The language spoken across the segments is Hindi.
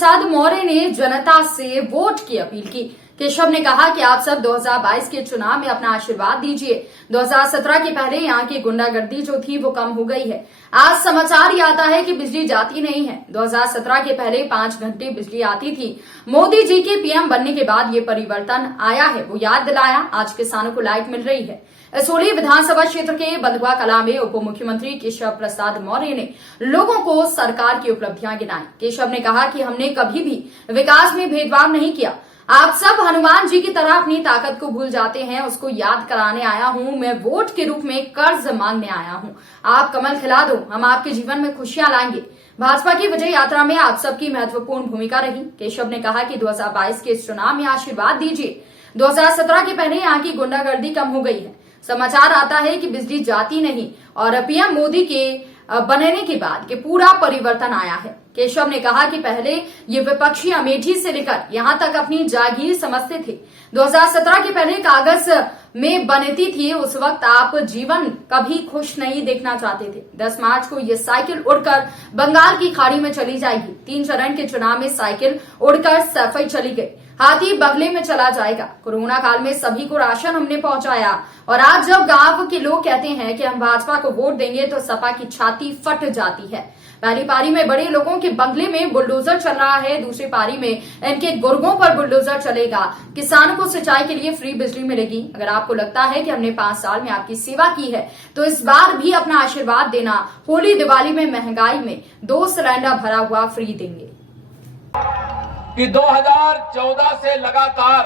प्रसाद मौर्य ने जनता से वोट की अपील की। केशव ने कहा कि आप सब 2022 के चुनाव में अपना आशीर्वाद दीजिए। 2017 के पहले यहाँ की गुंडागर्दी जो थी वो कम हो गई है। आज समाचार ये आता है कि बिजली जाती नहीं है। 2017 के पहले 5 घंटे बिजली आती थी। मोदी जी के पीएम बनने के बाद ये परिवर्तन आया है, वो याद दिलाया। आज किसानों को लाइट मिल रही है। असोली विधानसभा क्षेत्र के बंधुआ कला में उप मुख्यमंत्री केशव प्रसाद मौर्य ने लोगों को सरकार की उपलब्धियां गिनाई। केशव ने कहा कि हमने कभी भी विकास में भेदभाव नहीं किया। आप सब हनुमान जी की तरह अपनी ताकत को भूल जाते हैं, उसको याद कराने आया हूं। मैं वोट के रूप में कर्ज मांगने आया हूं। आप कमल खिला दो, हम आपके जीवन में खुशियां लाएंगे। भाजपा की विजय यात्रा में आप सबकी महत्वपूर्ण भूमिका रही। केशव ने कहा कि 2022 के इस चुनाव में आशीर्वाद दीजिए। 2017 के पहले यहाँ की गुंडागर्दी कम हो गई है। समाचार आता है कि बिजली जाती नहीं और पीएम मोदी के बनने के बाद के पूरा परिवर्तन आया है। केशव ने कहा कि पहले ये विपक्षी अमेठी से लेकर यहां तक अपनी जागीर समझते थे। 2017 के पहले कागज में बनती थी, उस वक्त आप जीवन कभी खुश नहीं देखना चाहते थे। 10 मार्च को ये साइकिल उड़कर बंगाल की खाड़ी में चली जाएगी। 3 चरण के चुनाव में साइकिल उड़कर सफाई चली गई। हाथी बगले में चला जाएगा। कोरोना काल में सभी को राशन हमने पहुंचाया और आज जब गांव के लोग कहते हैं कि हम भाजपा को वोट देंगे तो सपा की छाती फट जाती है। पहली पारी में बड़े लोगों के बंगले में बुलडोजर चल रहा है, दूसरी पारी में इनके गुर्गों पर बुलडोजर चलेगा। किसानों को सिंचाई के लिए फ्री बिजली मिलेगी। अगर आपको लगता है कि हमने 5 साल में आपकी सेवा की है तो इस बार भी अपना आशीर्वाद देना। होली दिवाली में महंगाई में 2 सिलेंडर भरा हुआ फ्री देंगे। कि 2014 से लगातार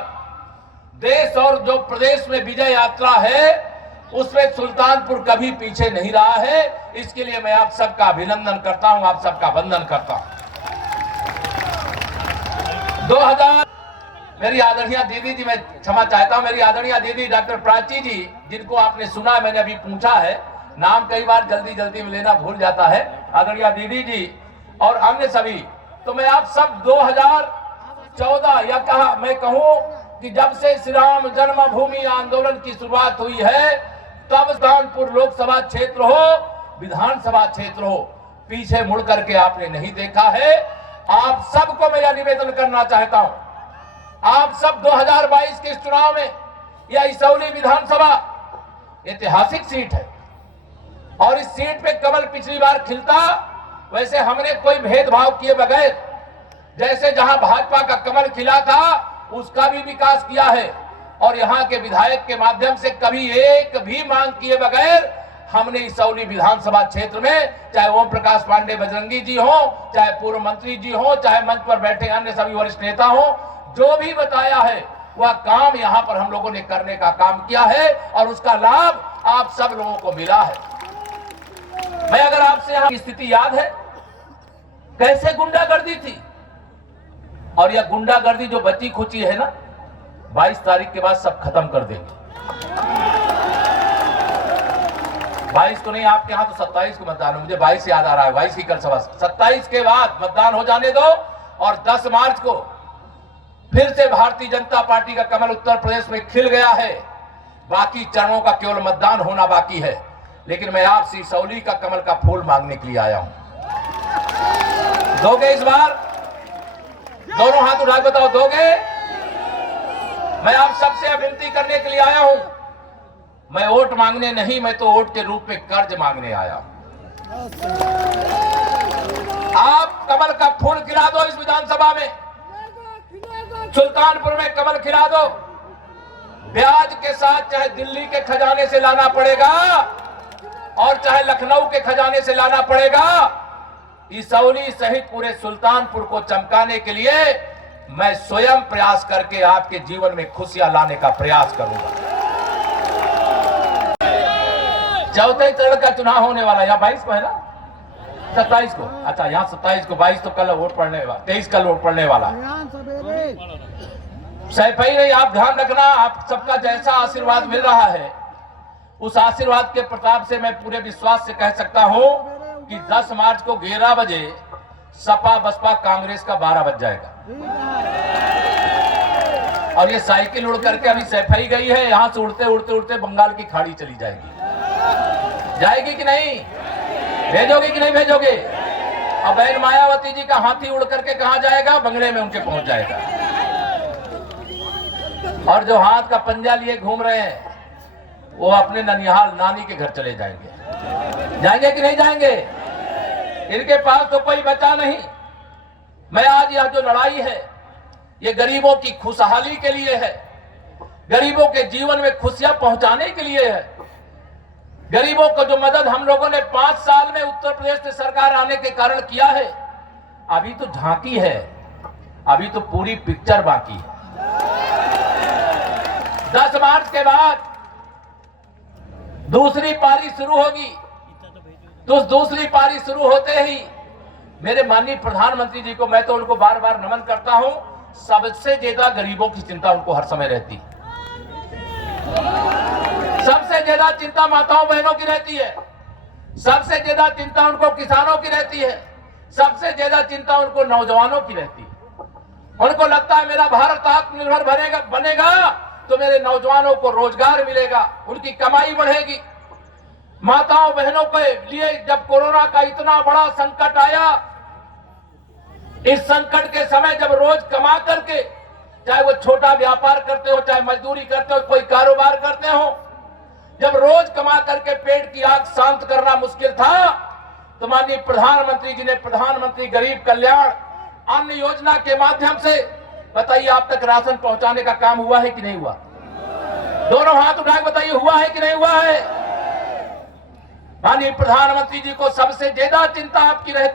देश और जो प्रदेश में विजय यात्रा है उसमें सुल्तानपुर कभी पीछे नहीं रहा है। इसके लिए मैं आप सबका अभिनंदन करता हूं, आप सबका वंदन करता हूं। 2000 मेरी आदरणीय दीदी जी, मैं क्षमा चाहता हूं, मेरी आदरणीय दीदी डॉक्टर प्राची जी, जिनको आपने सुना, मैंने अभी पूछा है, नाम कई बार जल्दी में लेना भूल जाता है, आदरणीय दीदी जी और अन्य सभी। तो मैं आप सब 2014 या मैं कहूं कि जब से श्री राम जन्मभूमि आंदोलन की शुरुआत हुई है तब सुल्तानपुर लोकसभा क्षेत्र हो, विधानसभा क्षेत्र हो, पीछे मुड़ करके आपने नहीं देखा है। आप सबको मैं यह निवेदन करना चाहता हूं, आप सब 2022 के चुनाव में यह इसौली विधानसभा ऐतिहासिक सीट है और इस सीट पे कमल पिछली बार खिलता, वैसे हमने कोई भेदभाव किए बगैर जैसे जहां भाजपा का कमल खिला था उसका भी विकास किया है और यहां के विधायक के माध्यम से कभी एक भी मांग किए बगैर हमने इसौली विधानसभा क्षेत्र में, चाहे ओम प्रकाश पांडे बजरंगी जी हो, चाहे पूर्व मंत्री जी हो, चाहे मंच पर बैठे अन्य सभी वरिष्ठ नेता हो, जो भी बताया है वह काम यहां पर हम लोगों ने करने का काम किया है और उसका लाभ आप सब लोगों को मिला है। मैं अगर आपसे यहां की स्थिति याद है कैसे गुंडागर्दी थी और यह गुंडागर्दी जो बची खुची है ना, 22 तारीख के बाद सब खत्म कर देंगे। 22 को नहीं, आपके यहां तो 27 को मतदान है, मुझे 22 याद आ रहा है, 22 की कल सभा। 27 के बाद मतदान हो जाने दो और 10 मार्च को फिर से भारतीय जनता पार्टी का कमल उत्तर प्रदेश में खिल गया है। बाकी चरणों का केवल मतदान होना बाकी है, लेकिन मैं आपसे इसौली का कमल का फूल मांगने के लिए आया हूं। दोगे इस बार? दोनों हाथ उठा के बताओ, दोगे? मैं आप सबसे विनती करने के लिए आया हूं, मैं वोट मांगने नहीं, मैं तो वोट के रूप में कर्ज मांगने आया हूं। आप कमल का फूल खिला दो इस विधानसभा में, सुल्तानपुर में कमल खिला दो। ब्याज के साथ चाहे दिल्ली के खजाने से लाना पड़ेगा और चाहे लखनऊ के खजाने से लाना पड़ेगा, इसौली सहित पूरे सुल्तानपुर को चमकाने के लिए मैं स्वयं प्रयास करके आपके जीवन में खुशियां लाने का प्रयास करूंगा। चौथे चरण का चुनाव होने वाला, या 22 को है ना, 27 को, अच्छा यहाँ 27 को, 22 तो कल वोट पड़ने वाला, 23 कल वोट पड़ने वाला। सैफई नहीं, आप ध्यान रखना, आप सबका जैसा आशीर्वाद मिल रहा है उस आशीर्वाद के प्रताप से मैं पूरे विश्वास से कह सकता हूं कि 10 मार्च को 11 बजे सपा बसपा कांग्रेस का 12 बज जाएगा और ये साइकिल उड़ करके अभी सैफई गई है, यहां से उड़ते उड़ते बंगाल की खाड़ी चली जाएगी। जाएगी कि नहीं? भेजोगे कि नहीं भेजोगे? अब बहन मायावती जी का हाथी उड़ करके कहां जाएगा? बंगले में उनके पहुंच जाएगा। और जो हाथ का पंजा लिए घूम रहे हैं वो अपने ननिहाल नानी के घर चले जाएंगे। जाएंगे कि नहीं जाएंगे? इनके पास तो कोई बचा नहीं। मैं आज यह जो लड़ाई है ये गरीबों की खुशहाली के लिए है, गरीबों के जीवन में खुशियां पहुंचाने के लिए है। गरीबों को जो मदद हम लोगों ने 5 साल में उत्तर प्रदेश से सरकार आने के कारण किया है, अभी तो झांकी है, अभी तो पूरी पिक्चर बाकी है। 10 मार्च के बाद दूसरी पारी शुरू होगी, तो उस दूसरी पारी शुरू होते ही मेरे माननीय प्रधानमंत्री जी को मैं तो उनको बार बार नमन करता हूं। सबसे ज्यादा गरीबों की चिंता उनको हर समय रहती है, सबसे ज्यादा चिंता माताओं बहनों की रहती है, सबसे ज्यादा चिंता उनको किसानों की रहती है, सबसे ज्यादा चिंता उनको नौजवानों की रहती है। उनको लगता है मेरा भारत आत्मनिर्भर बनेगा तो मेरे नौजवानों को रोजगार मिलेगा, उनकी कमाई बढ़ेगी। माताओं बहनों के लिए जब कोरोना का इतना बड़ा संकट आया, इस संकट के समय जब रोज कमा करके, चाहे वो छोटा व्यापार करते हो, चाहे मजदूरी करते हो, कोई कारोबार करते हो, जब रोज कमा करके पेट की आग शांत करना मुश्किल था, तो माननीय प्रधानमंत्री जी ने प्रधानमंत्री गरीब कल्याण अन्न योजना के माध्यम से, बताइए आप तक राशन पहुंचाने का काम हुआ है कि नहीं हुआ? दोनों हाथ उठा के बताइए, हुआ है कि नहीं हुआ है? माननीय प्रधानमंत्री जी को सबसे ज्यादा चिंता आपकी रहती